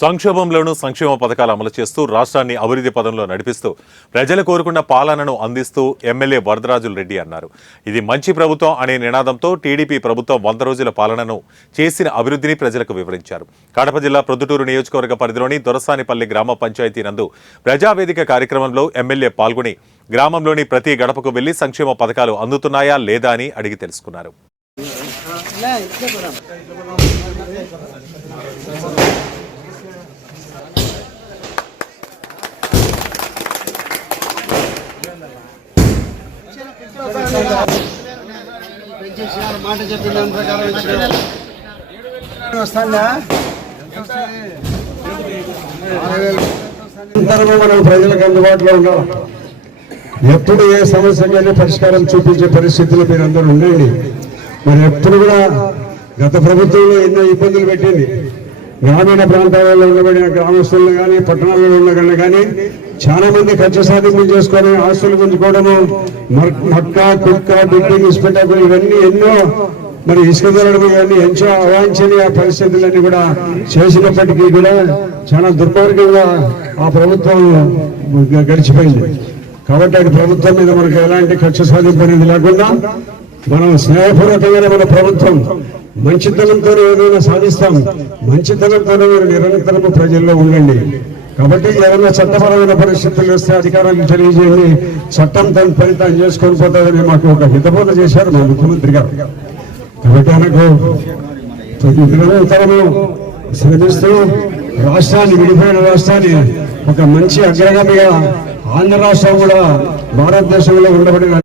సంక్షోభంలోనూ సంక్షేమ పథకాలు అమలు చేస్తూ రాష్ట్రాన్ని అభివృద్ధి పదంలో నడిపిస్తూ ప్రజలు కోరుకున్న పాలనను అందిస్తూ ఎమ్మెల్యే వరదరాజుల రెడ్డి అన్నారు. ఇది మంచి ప్రభుత్వం అనే నినాదంతో టీడీపీ ప్రభుత్వం 100 రోజుల పాలనను చేసిన అభివృద్ధిని ప్రజలకు వివరించారు. కడప జిల్లా ప్రొద్దుటూరు నియోజకవర్గ పరిధిలోని దొరసానిపల్లి గ్రామ పంచాయతీ నందు ప్రజావేదిక కార్యక్రమంలో ఎమ్మెల్యే పాల్గొని గ్రామంలోని ప్రతి గడపకు వెళ్లి సంక్షేమ పథకాలు అందుతున్నాయా లేదా అని అడిగి తెలుసుకున్నారు. మాట చెప్పిన దాని ప్రకారం మనం ప్రజలకు అందుబాటులో ఉండాలి. ఎప్పుడు ఏ సమస్యకైనా పరిష్కారం చూపించే పరిస్థితుల్లో మీరు అందరూ ఉండండి. మరి ఎప్పుడు కూడా గత ప్రభుత్వంలో ఎన్నో ఇబ్బందులు పెట్టింది. గ్రామీణ ప్రాంతాలలో ఉండబడిన గ్రామస్తులను కానీ పట్టణాలలో ఉన్న కానీ చాలా మంది ఖర్చు సాధింపులు చేసుకొని ఆస్తులు గుంజుకోవడము, మక్క కుక్క బిల్డింగ్ ఇసుపెట్టకు ఇవన్నీ ఎన్నో మరి ఇసుక దొరకడం ఇవన్నీ ఎంతో అవాంఛనీయ పరిస్థితులన్నీ కూడా చేసినప్పటికీ కూడా చాలా దుర్మార్గంగా ఆ ప్రభుత్వం గడిచిపోయింది. కాబట్టి అది ప్రభుత్వం మీద మనకు ఎలాంటి ఖర్చు సాధింపు అనేది లేకుండా మనం స్నేహపూర్వకంగానే మన ప్రభుత్వం మంచితనంతో ఏదైనా సాధిస్తాం. మంచితనంతోనే మీరు నిరంతరము ప్రజల్లో ఉండండి. కాబట్టి ఏదైనా చట్టపరమైన పరిస్థితులు వస్తే అధికారులకు తెలియజేయండి. చట్టం తన పని తాను చేసుకొని పోతుందని మాకు ఒక హితబోధ చేశారు మా ముఖ్యమంత్రి గారు. కాబట్టి ఆయనకు నిరంతరము శ్రమిస్తూ రాష్ట్రాన్ని, విడిపోయిన రాష్ట్రాన్ని ఒక మంచి అగ్రగామిగా ఆంధ్ర రాష్ట్రం కూడా భారతదేశంలో ఉండబడిన